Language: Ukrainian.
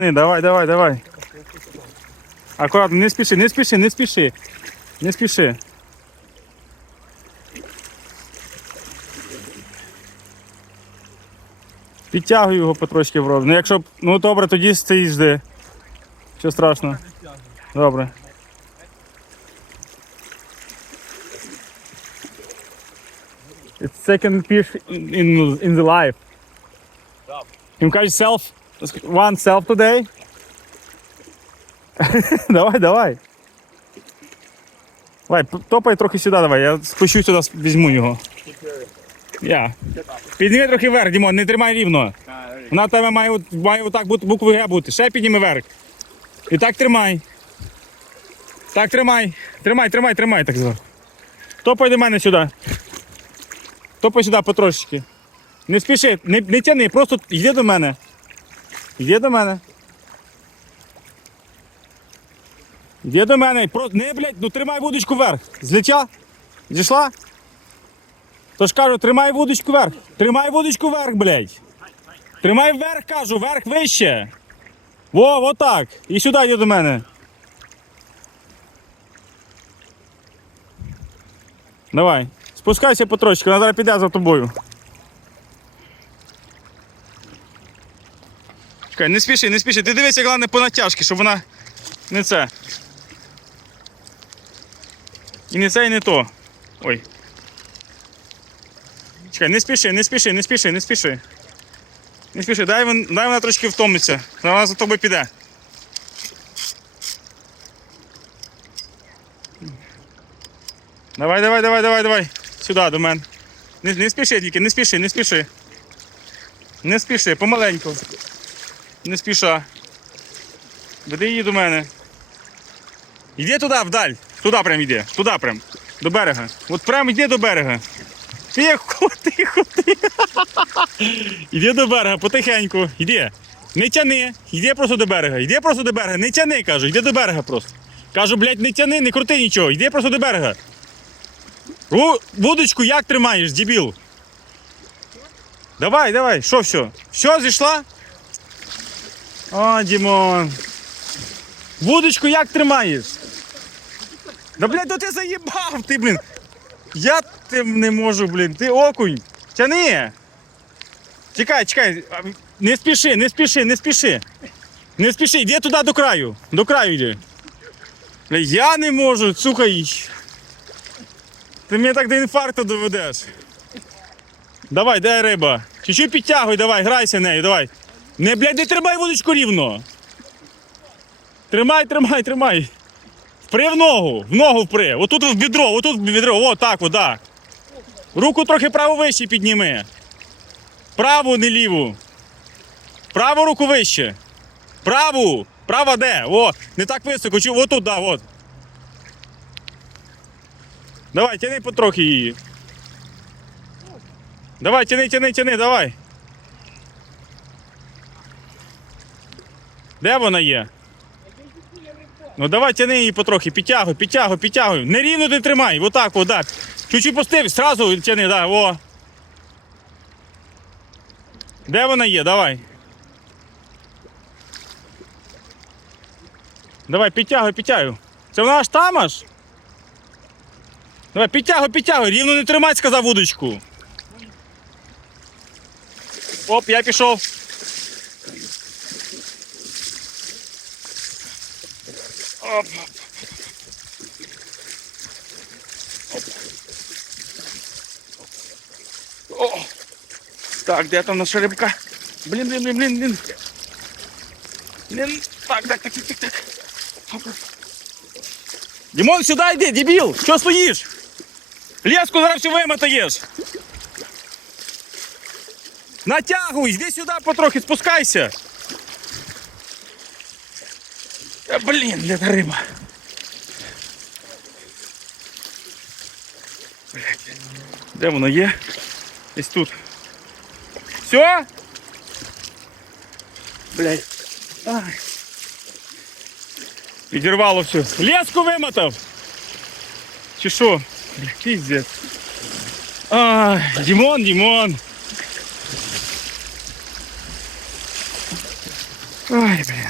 Ні, Давай, давай, давай. Акуратно, не спіши, не спіши, не спіши. Не спіши. Підтягуй його потрошки в рот. Ну якщо б- ну добре, тоді стій жди. Що страшно. Добре. It's second fish in, in, in the life. Їм кажуть self. One self today. давай, давай. Давай, топай трохи сюди, давай. Я спущу сюди, візьму його. Я. Підніми трохи вверх, Дімон, не тримай рівно. Вона тебе має, має отак букви Г бути. Ще підніми вверх. І так тримай. Так тримай. Тримай, тримай, тримай так зверху. Топай до мене сюди. Топай сюди потрошечки. Не спіши, не, не тяни, просто йди до мене. Йди до мене. Йди до мене. Про... Не, блядь, ну тримай вудочку вверх. Злетя? Зійшла? Тож кажу, тримай вудочку вверх. Тримай вудочку вверх, блядь. Тримай вверх, кажу, вверх вище. Во, отак. І сюди йди до мене. Давай. Спускайся потрошки, вона зараз піде за тобою. Чекай, не спіши, не спіши. Ти дивися, головне, по натяжки, щоб вона не це. І не це, і не то. Ой. Чекай, не спіши, не спіши, не спіши, не спіши. Не спіши, дай, вон, дай вона трошки втомиться. Вона за тобою піде. Давай, давай, давай, давай, давай. Сюди до мене. Не, не спіши тільки, не спіши, не спіши. Не спіши, помаленьку. Не спіша. Веди її до мене. Йди туди, вдаль. Туди прям йди. Туди прям. До берега. От прям йди до берега. Тихо, тихо, тихо. Йди до берега, потихеньку. Йди. Не тяни. Йди просто до берега. Йди просто до берега. Не тяни, кажу, йди до берега просто. Кажу, блядь, не тяни, не крути нічого. Йди просто до берега. Ру- Вудочку як тримаєш, дебіл? Давай, давай, що все? Все, зійшла? О, Дімон. Вудочку як тримаєш? Да блядь, ну ти заїбав, ти, блін. Я тим не можу, блін. Ти окунь. Тяни. Чекай, чекай. Не спіши, не спіши, не спіши. Не спіши, йди туди до краю. До краю йди. Я не можу, слухай. Ти мене так до інфаркту доведеш. Давай, де риба? Чуть-чуть підтягуй, давай, грайся нею, давай. Не, блядь, не тримай вудочку рівно. Тримай, тримай, тримай. Впри в ногу, в ногу впри. Отут в бідро, отут в бідро, о, так, от, так. Руку трохи право вище підніми. Праву, не ліву. Праву руку вище. Праву. Права де? О, не так високо, чу, отут, да, от. Давай, тяни потрохи її. Давай, тяни, тяни, тяни, давай. Де вона є? Ну давай тяни її потрохи, підтягуй, підтягуй, підтягуй. Нерівно ти тримай, отак, от, так. Чуть-чуть постив, зразу тяни, да, о. Де вона є? Давай. Давай, підтягуй, підтягуй. Це вона аж там аж? Давай, підтягуй, підтягуй. Рівно не тримай, сказав вудочку. Оп, я пішов. Оп. О. Так, де там наша рибка? Блін, блін, блін, блін, блін. Блін. Так, так, так, так, так. Оп. Дімон, сюди йди, дебіл! Що стоїш? Леску зараз все вимотаєш. Натягуй, йди сюди потрохи, спускайся. Та, блін, де та риба. Блядь. Де воно є? Десь тут. Все? Блядь. Ай. Підірвало все. Леску вимотав. Чи що? Бля, пиздец. Ай, Дімон, Дімон. Ай, блін.